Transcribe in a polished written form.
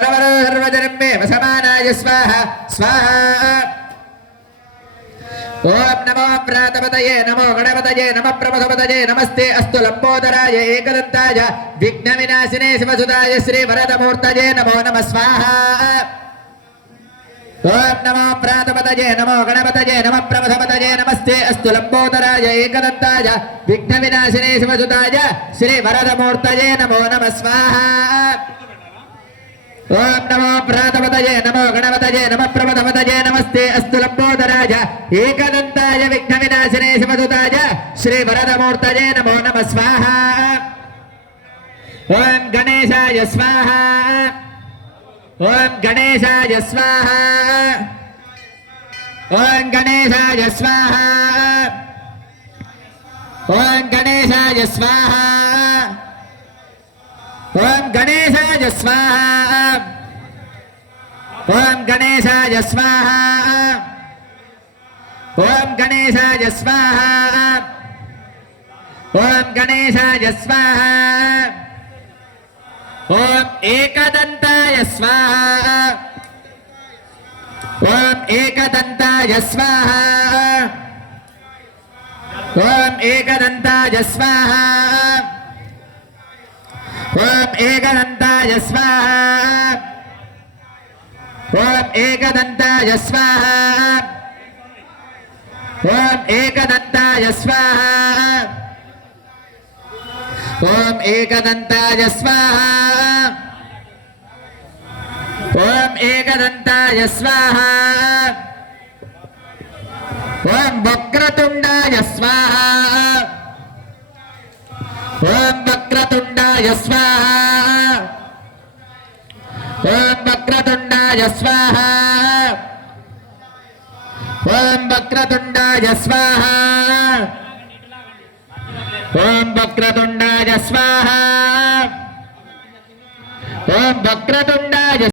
सर्वजनमे वसमानाय स्वाहा स्वाहा। ओम नमो व्रातपतये नमो गणपतये नमः प्रमथपतये नमस्ते अस्तु लंबोदराय एकदंताय विघ्नविनाशिने शिवसुताय श्री वरदमूर्तये नमो नमः स्वाहा। ओम नमो व्रातपतये नमो गणपतये नमः प्रमथपतये नमस्ते अस्तु लंबोदराय एकदंताय विघ्नविनाशिने शिवसुताय श्री वरदमूर्तये नमो नमः स्वाहा। ओम नमो व्रातपतये नमो गणपतये नमः प्रमथपतये नमस्ते अस्तु लंबोदराय एकदंताय विघ्नविनाशिने शिवसुताय श्री वरदमूर्तये नमो नमः स्वाहा। ओम गणेशाय स्वाहा। ओम गणेशाय स्वाहा। ओम गणेशाय स्वाहा। ओम गणेशाय स्वाहा। ओम गणेशाय स्वाहा। ओम गणेशाय स्वाहा। ओम गणेशाय स्वाहा। ओम गणेशाय स्वाहा। ओम एकदंताय स्वाहा। ओम एकदंताय स्वाहा। ओम एकदंताय स्वाहा। ओम एकदंताय स्वाहा। ओम एकदंताय स्वाहा। ओम एकदंताय स्वाहा। ओम एकदंताय स्वाहा। ओम एकदंताय स्वाहा। ओम वक्रतुंडाय स्वाहा। ओम वक्रतुंडाय स्वाहा। ओम वक्रतुंडाय स्वाहा। ओम वक्रतुंडाय स्वाहा। ओम वक्रतुंडाय स्वाहा। ओम वक्रतुंडाय